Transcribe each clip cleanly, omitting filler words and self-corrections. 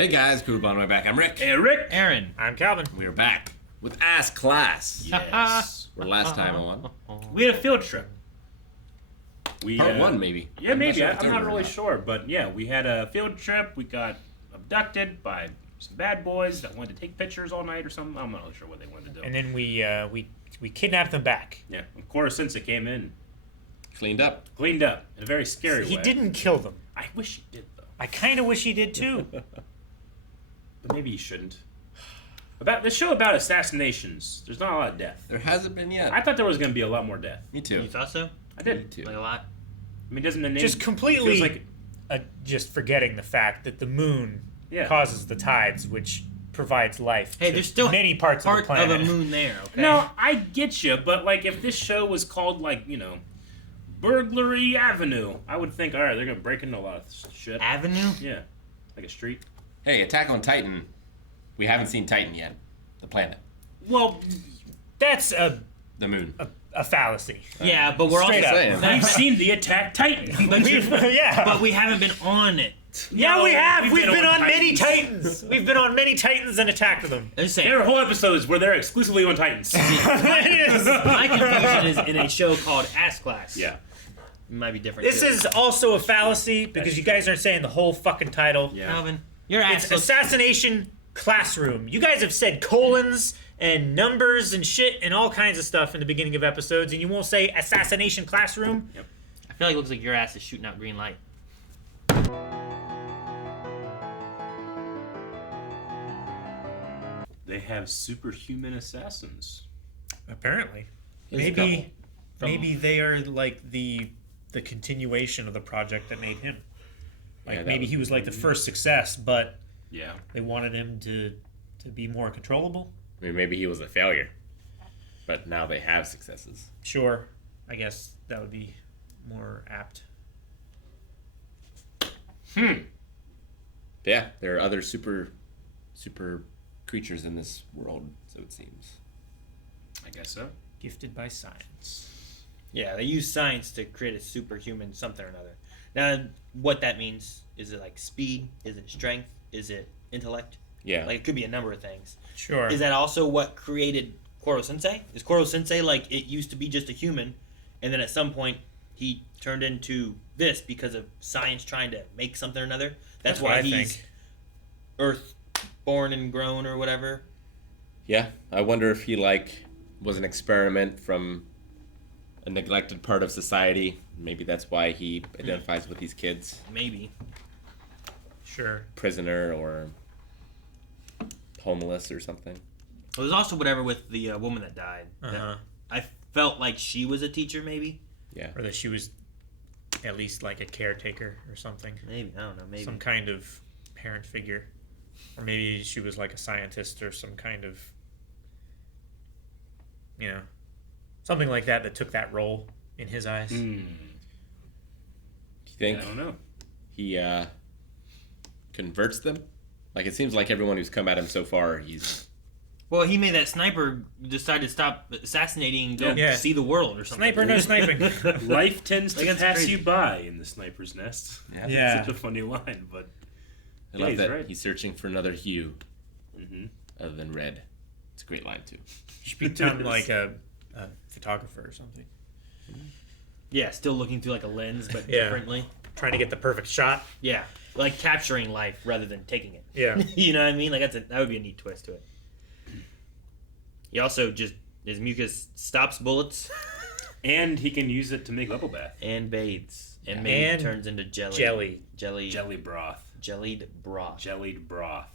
Hey guys, Cool on my back. I'm Rick. Hey, Rick. Aaron. I'm Calvin. We're back with Ass Class. Yes. Where last time on. We had a field trip. Part one, maybe. Yeah, maybe. I'm sure not really sure. But yeah, we had a field trip. We got abducted by some bad boys that wanted to take pictures all night or something. I'm not really sure what they wanted to do. And then we kidnapped them back. Yeah, and Koro-sensei came in. Cleaned up in a very scary way. He didn't kill them. I wish he did, though. I kind of wish he did too. But maybe he shouldn't. About the show about assassinations, there's not a lot of death. There hasn't been yet. I thought there was going to be a lot more death. Me too. You thought so? I did. Me too. Like a lot? I mean, doesn't the name... Just completely It feels like, just forgetting the fact that the moon Yeah. causes the tides, which provides life. Hey, to there's still many parts of the planet. a moon there, okay? No, I get you, but like if this show was called like, Burglary Avenue, I would think, all right, they're going to break into a lot of shit. Avenue? Yeah. Like a street. Hey, Attack on Titan. We haven't seen Titan yet. The planet. Well, That's The moon. a fallacy. Yeah, but we're Straight also... up. we've seen the Attack Titan. Yeah. But we haven't been on it. Yeah, we have. We've been on many Titans. Titans. We've been on many Titans and attacked them. I'm just saying, There are whole episodes where they're exclusively on Titans. It is. my confusion is in a show called Ass Class. Yeah. It might be different. This too. is also a fallacy because you guys aren't saying the whole fucking title. Yeah. Calvin, your It's ass looks... Assassination Classroom. You guys have said colons and numbers and shit and all kinds of stuff in the beginning of episodes, and you won't say Assassination Classroom? I feel like it looks like your ass is shooting out green light. They have superhuman assassins. Apparently. There's a Maybe couple. maybe they are like the continuation of the project that made him. Like Yeah, that maybe would he was like the first success, but Yeah. they wanted him to be more controllable. I mean, maybe he was a failure. But now they have successes. Sure. I guess that would be more apt. Yeah, there are other super creatures in this world, so it seems. I guess so. Gifted by science. Yeah, they use science to create a superhuman something or another. Now, what that means, is it like speed? Is it strength? Is it intellect? Yeah. Like, it could be a number of things. Sure. Is that also what created Koro-sensei? Is Koro-sensei like it used to be just a human, and then at some point he turned into this because of science trying to make something or another? That's what why I he's think. Earth-born and grown or whatever. Yeah, I wonder if he was an experiment from a neglected part of society. Maybe that's why he identifies with these kids. Maybe. Sure. Prisoner or homeless or something. Well, there's also whatever with the woman that died. Uh-huh. I felt like she was a teacher, maybe. Yeah. Or that she was at least like a caretaker or something. Maybe, I don't know, maybe. Some kind of parent figure. Or maybe she was like a scientist or some kind of, something like that took that role in his eyes. Do you think I don't know. he converts them? Like, it seems like everyone who's come at him so far, he's... Well, he made that sniper decide to stop assassinating and go Yeah. see the world or something. Sniper, no sniping. Life tends to Like, that's pass crazy. you by in the sniper's nest. Yeah. Such a funny line, but I Yeah, love he's that right. he's searching for another hue Mhm. other than red. It's a great line, too. Should become like a photographer or something. Yeah, still looking through like a lens, but Yeah. differently. Trying to get the perfect shot. Yeah, like capturing life rather than taking it. Yeah. You know what I mean? Like that would be a neat twist to it. He also his mucus stops bullets and he can use it to make bubble bath. and bathes, and maybe And turns into jelly. Jelly broth. Jellied broth. Jellied broth.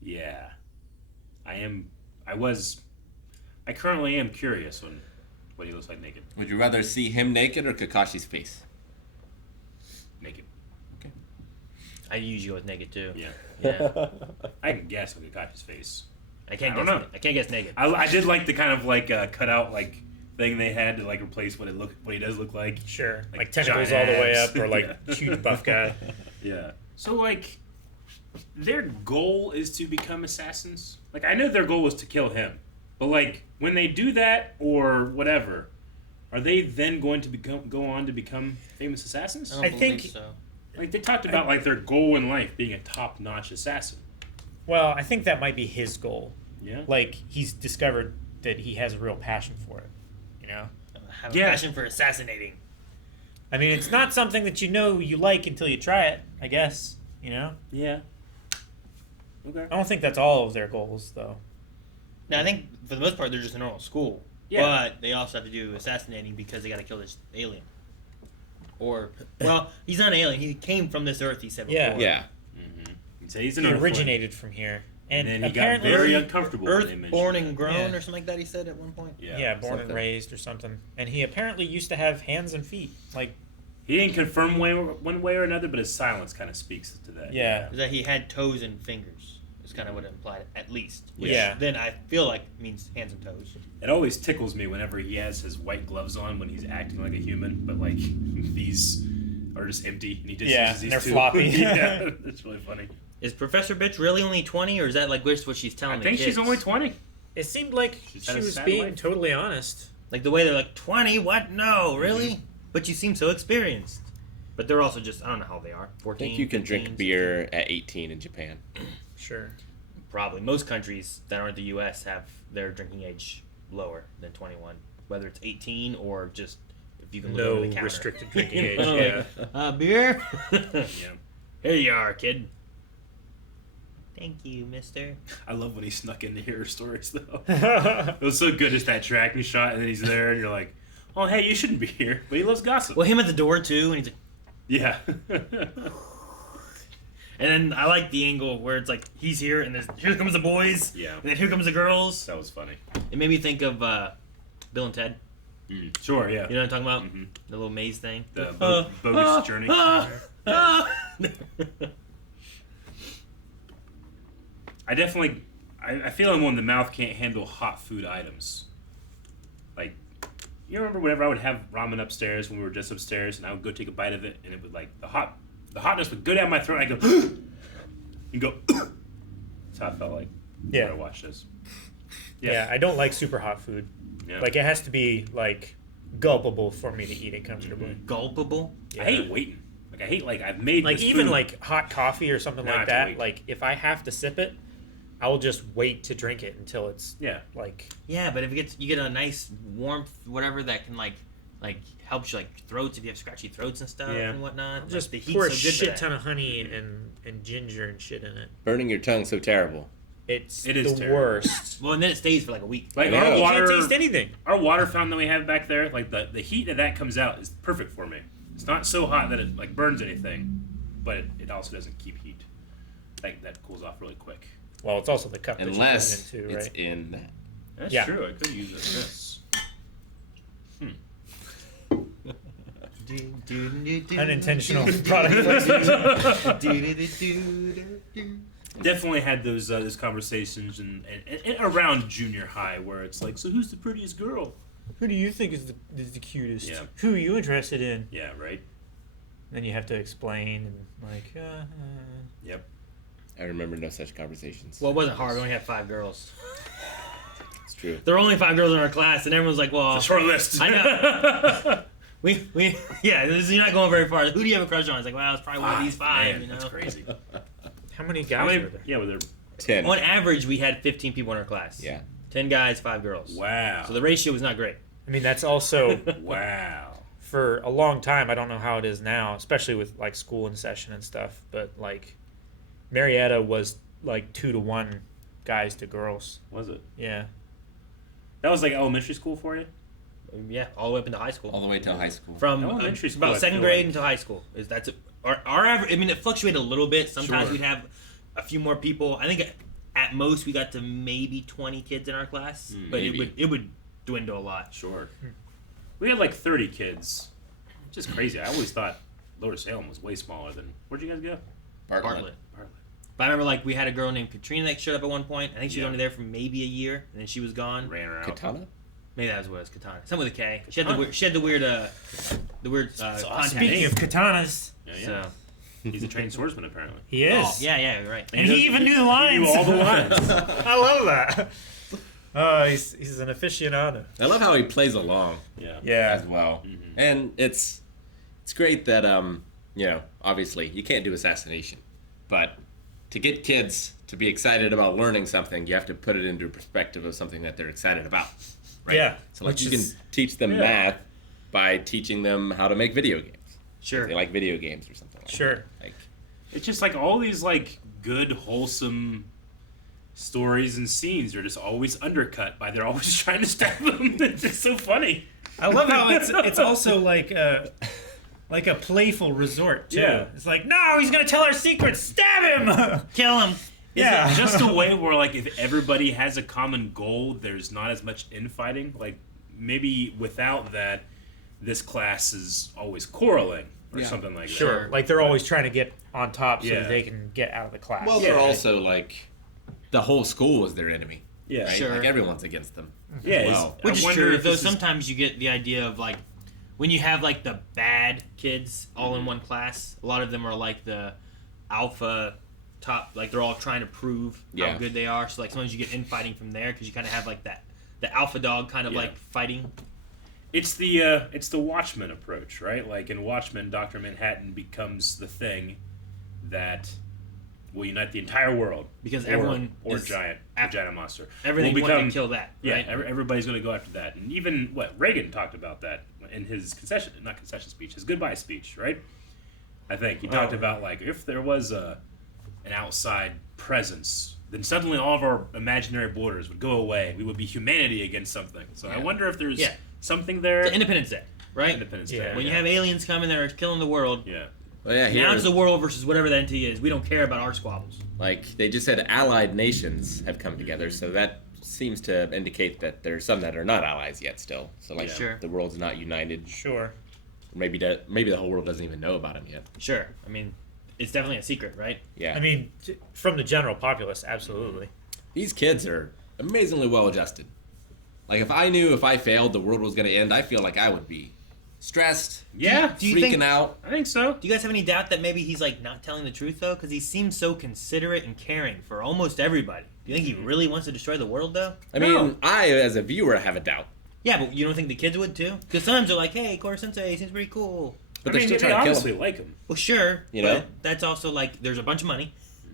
Yeah. I currently am curious on what he looks like naked. Would you rather see him naked or Kakashi's face? Naked. I usually go with naked too. Yeah. Yeah. I can guess with Kakashi's face. I can't I don't guess. know. I can't guess naked. I did like the kind of cut out thing they had to replace what he does look like. Sure. Like Like tentacles all giant the way abs. up or like Yeah. huge buff guy. Yeah. So their goal is to become assassins. I know their goal was to kill him, but when they do that or whatever, are they then going to go on to become famous assassins? I don't I believe think- so. Like they talked about like their goal in life being a top-notch assassin. Well, I think that might be his goal. Yeah. Like he's discovered that he has a real passion for it. You know. Have a passion for assassinating. I mean, it's not something that you know you like until you try it. I guess. You know. Yeah. Okay. I don't think that's all of their goals, though. Now, I think for the most part they're just a normal school. Yeah. But they also have to do assassinating because they got to kill this alien. Or, well, he's not an alien. He came from this Earth. He said before. Yeah. Yeah. So he's He an originated from here, and then he got apparently, very uncomfortable. when they Earth mentioned born that. and grown, Yeah. or something like that. He said at one point. yeah, born and something. raised or something. And he apparently used to have hands and feet. Like, He didn't confirm one way or another, but his silence kind of speaks to that. Yeah. Is that he had toes and fingers? Is kind of what it implied, at least. Which Yeah. Then I feel like means hands and toes. It always tickles me whenever he has his white gloves on when he's acting like a human, but like these are just empty, and he just Yeah, uses these they're two. floppy. Yeah, that's really funny. Is Professor Bitch really only 20, or is that like just what she's telling I the think kids? she's only 20. it seemed like She's she had a was sad being life. totally honest. Like the way they're like 20. What? No, really? But you seem so experienced. But they're also just I don't know how they are. 14. I think you can 15, drink beer at 18 in Japan. Sure. Probably most countries that aren't the U.S. have their drinking age lower than 21, whether it's 18 or just if you can look No over the counter. restricted drinking You age. know, Yeah. like, beer. Yeah. Here you are, kid. Thank you, Mister. I love when he snuck in to hear her stories, though. It was so good, just that tracking shot, and then he's there, and you're like, oh, hey, you shouldn't be here. But he loves gossip. Well, him at the door too, and he's like, Yeah. and then I like the angle where it's like he's here, and there's here comes the boys, Yeah. and then here comes the girls. That was funny. It made me think of Bill and Ted. Sure, yeah. You know what I'm talking about? Mhm. The little maze thing. The bogus journey. I definitely, I feel I'm one the mouth can't handle hot food items. Like, you remember whenever I would have ramen upstairs when we were just upstairs, and I would go take a bite of it, and it would like the hotness would go down my throat. And I go, and go. That's how I felt like when Yeah. I watched this. Yeah, I don't like super hot food. Yeah. Like, it has to be, like, gulpable for me to eat it comfortably. Gulpable. I hate waiting. Like I hate I've made Like, this even, food. like, hot coffee or something Now I like have to that. wait. Like, if I have to sip it, I will just wait to drink it until it's, Yeah. like... Yeah, but if you get a nice warmth, whatever that can like helps you like throats if you have scratchy throats and stuff Yeah. and whatnot. Just like, the pour a heat's so good for shit that. ton of honey and ginger and shit in it. Burning your tongue so terrible. It is the terrible. worst. Well, and then it stays for like a week. Like Yeah. our You water, can't taste anything. our water fountain that we have back there, like the heat that comes out is perfect for me. It's not so hot that it like burns anything, but it also doesn't keep heat. Like that cools off really quick. Well, it's also the cup that Unless you put it into, it's right? in that. That's Yeah. true. I could use this. Unintentional product placement. Definitely had those conversations and around junior high where it's like, so who's the prettiest girl? Who do you think is the cutest? Yeah. Who are you interested in? Yeah, right. Then you have to explain and like. Yep. I remember no such conversations. Well, it wasn't hard. We only had 5 girls. It's true. There were only 5 girls in our class, and everyone's like, "Well, It's a short list. I know." You're not going very far. Who do you have a crush on? It's like, well, it's probably one of these 5. Man, you know, that's crazy. How many How guys many? were there? Yeah, were there? 10. on average, we had 15 people in our class. Yeah. 10 guys, 5 girls. Wow. So the ratio was not great. I mean, that's also Wow. for a long time. I don't know how it is now, especially with like school in session and stuff. But like, Marietta was like 2 to 1 guys to girls. Was it? Yeah. That was like elementary school for you? Yeah, all the way up into high school. All the way till high school. From Elementary school, I about second feel grade like. until high school. That's our average. I mean, it fluctuated a little bit. Sometimes Sure. we'd have a few more people. I think at most we got to maybe 20 kids in our class, but maybe. it would dwindle a lot. Sure. We had like 30 kids. Which is crazy. I always thought Lower Salem was way smaller than. Where'd you guys go? Bartlett. But I remember like we had a girl named Katrina that showed up at one point. I think she was Yeah. only there for maybe a year, and then she was gone. Ran her out. Katana? Maybe that was what it was, Katana. Something with a K. She had Katana. the weird awesome. contact. Speaking of katanas, Yeah, yeah. So, He's a trained swordsman, apparently. he is. oh, yeah, you're right. And he even knew the He lines. knew all the lines. I love that. Oh, he's an aficionado. I love how he plays along Yeah. Yeah. as well. Mhm. And it's great that you know, obviously you can't do assassination, but to get kids to be excited about learning something, you have to put it into perspective of something that they're excited about. Right? Yeah. So like Which you can is- teach them Yeah. math by teaching them how to make video games. Sure. They like video games or something like Sure. that. Like, It's just like all these like good, wholesome stories and scenes are just always undercut by they're always trying to stab them. It's just so funny. I love how it's also like a playful resort too. Yeah. It's like, no, he's gonna tell our secrets. Stab him. Kill him. Yeah. Is it just a way where like if everybody has a common goal, there's not as much infighting? Like maybe without that, this class is always quarreling or Yeah. something like Sure. that. Like they're always trying to get on top so Yeah. that they can get out of the class. well, Yeah. they're also like the whole school is their enemy. Yeah. Right? Sure. Like everyone's against them. Yeah. Wow. Which I is wonder true, if though this is- sometimes you get the idea of like when you have like the bad kids all in one class, a lot of them are like the alpha top, like they're all trying to prove Yeah. how good they are. So like sometimes you get infighting from there because you kind of have like the alpha dog kind of Yeah. like fighting. It's the Watchmen approach, right? Like in Watchmen, Dr. Manhattan becomes the thing that will unite the entire world Because or, everyone or is giant monster. Everything will wanted become to kill that, Yeah, right? everybody's going to go after that. And even Reagan talked about that in his concession speech, his goodbye speech, right? I think he talked about like if there was an outside presence, then suddenly all of our imaginary borders would go away. We would be humanity against something. So I Yeah. wonder if there's Yeah. something there. The Independence Day, right? Independence Yeah. Day. When you yeah. have aliens coming that are killing the world, Yeah. Well, yeah, now here, it's the world versus whatever the entity is. We don't care about our squabbles. like they just said allied nations have come together, so that seems to indicate that there's some that are not allies yet still. So like Yeah. Sure. the world's not united. Sure. Maybe the whole world doesn't even know about him yet. Sure. I mean, it's definitely a secret, right? Yeah. I mean, from the general populace, absolutely. These kids are amazingly well adjusted. Like if I knew if I failed the world was going to end, I feel like I would be stressed, Yeah. Do you freaking think- out. I think so. Do you guys have any doubt that maybe he's like not telling the truth though? Because he seems so considerate and caring for almost everybody. Do you think he really wants to destroy the world though? I mean, No. I as a viewer have a doubt, Yeah, but you don't think the kids would too? Because sometimes they're like, "Hey, Koro-sensei seems pretty cool." but I they're mean, still they trying to kill honestly him. like him. Well, sure, You but know? that's also like there's a bunch of money.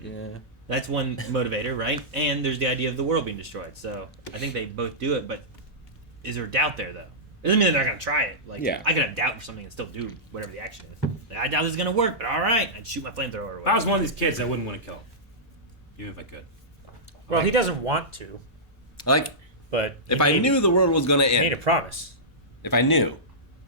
Yeah. That's one motivator, right? And there's the idea of the world being destroyed. So I think they both do it. But is there doubt there though? It doesn't mean they're not gonna try it. Like Yeah. I could have doubt for something and still do whatever the action is. I doubt this is gonna work, but all right, I'd shoot my flamethrower If I was away. one of these kids, I wouldn't want to kill him, even if I could. Well, he doesn't want to, Like but if he I made- knew the world was going to he made a end, promise. if I knew,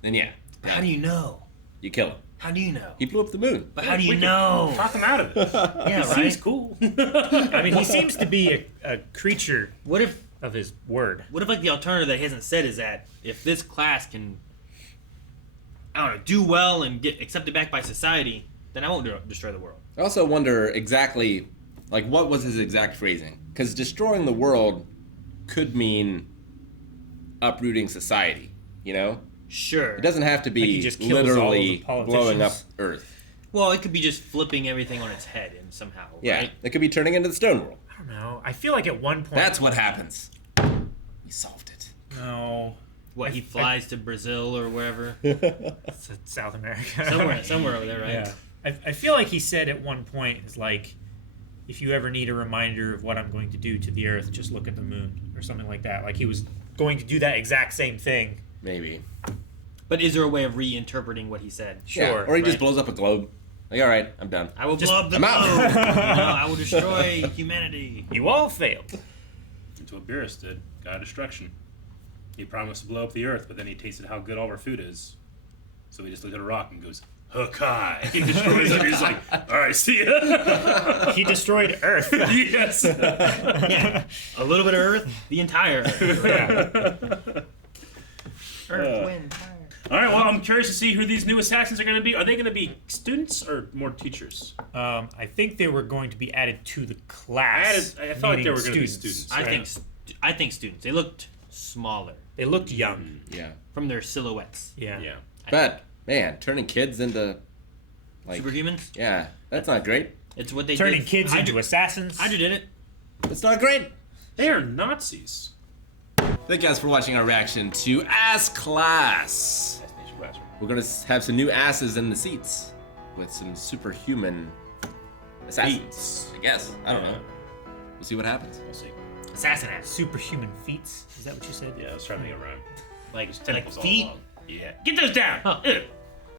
then yeah, But how do you know? you kill him. How do you know? He blew up the moon. But how do you We can know? Talk him out of it. Yeah, He right. seems cool. I mean, he seems to be a creature What if of his word. like the alternative that he hasn't said is that if this class can, I don't know, do well and get accepted back by society, then I won't destroy the world. I also wonder exactly, like, what was his exact phrasing? Because destroying the world could mean uprooting society, you know? Sure. It doesn't have to Like he be just kills all of literally the politicians. blowing up Earth. Well, it could be just flipping everything on its head and somehow, Yeah, right? it could be turning into the stone world. I don't know. I feel like at one point That's what happens. We solved it. No. What, he flies to Brazil or wherever? it's South America. somewhere over there, right? Yeah. I feel like he said at one point is like, if you ever need a reminder of what I'm going to do to the Earth, just look at the moon or something like that. Like he was going to do that exact same thing. Maybe. But is there a way of reinterpreting what he said? Yeah, Sure. or he just right. blows up a globe. Like, all right, I'm done. I will Just- blow up the I'm globe. out. You know, I will destroy humanity. You all failed. That's what Beerus did. God of destruction. He promised to blow up the earth, but then he tasted how good all of our food is. So he just looked at a rock and goes, Hakai. He destroys it. He's like, all right, see ya. He destroyed Earth. Yes. Yeah. A little bit of Earth, the entire Earth. Yeah. Earth, wind, fire. All right, well, I'm curious to see who these new assassins are going to be. Are they going to be students or more teachers? I think they were going to be added to the class. I felt like they meaning were going to be students. I right? think I think students. They looked smaller They looked young. Yeah. from their silhouettes. Yeah. Yeah. But, man, turning kids into, like, Superhumans. yeah, that's not great. It's what they Turning did. kids Hydra, into assassins. Hydra did it. It's not great. They are Nazis. Thank you guys for watching our reaction to Ass Class. Assassination Classroom. We're going to have some new asses in the seats. with some superhuman assassins. I guess. I don't know. We'll see what happens. We'll see. Assassin ass. Superhuman feats. Is that what you said? Yeah, I was trying to get around. Like tentacles all feet. along. Yeah. Get those down. Huh. Ugh.